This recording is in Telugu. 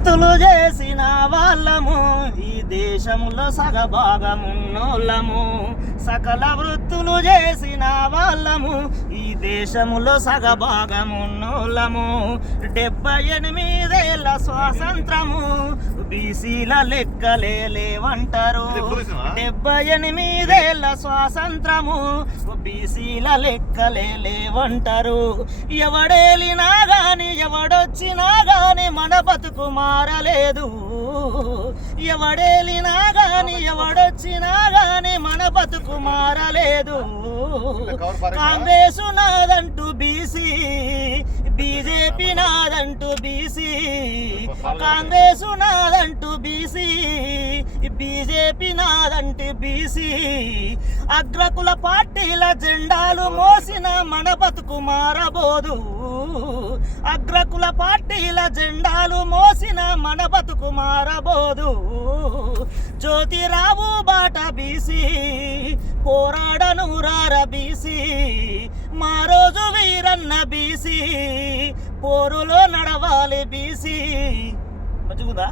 వృత్తులు చేసిన వాళ్ళము ఈ దేశంలో సగభాగమున్నోళ్ళము. సకల వృత్తులు చేసిన వాళ్ళము ఈ దేశంలో సగభాగమున్నోళ్ళము. 78 ఏళ్ళ స్వాతంత్రము బీసీల లెక్కలే లేవంటారు. 78 ఏళ్ళ స్వాతంత్రము బీసీల లెక్కలే లేవంటారు. ఎవడేలినా గాని ఎవడొచ్చినా గాని మన బతుకు మారలేదు. ఎవడేలినా గాని ఎవడొచ్చినా గాని మన బతుకు మారలేదు. కాంగ్రెసు నాదంటూ బీసీ, బీజేపీ నాదంటూ బీసీ. కాంగ్రెసు నాదంటూ బీసీ, బీజేపీ నాదంటూ బీసీ. అగ్రకుల పార్టీల జెండాలు మోసిన మన బతుకు మారబోదు. అగ్రకుల పార్టీల జెండాలు మోసిన మన బతుకు మారబోదు. జ్యోతిరావు బాట బీసీ, పోరాడను రార బీసీ. మా రోజు వీరన్న బీసీ, పోరులో నడవాలి బీసీ. మంచిగుందా?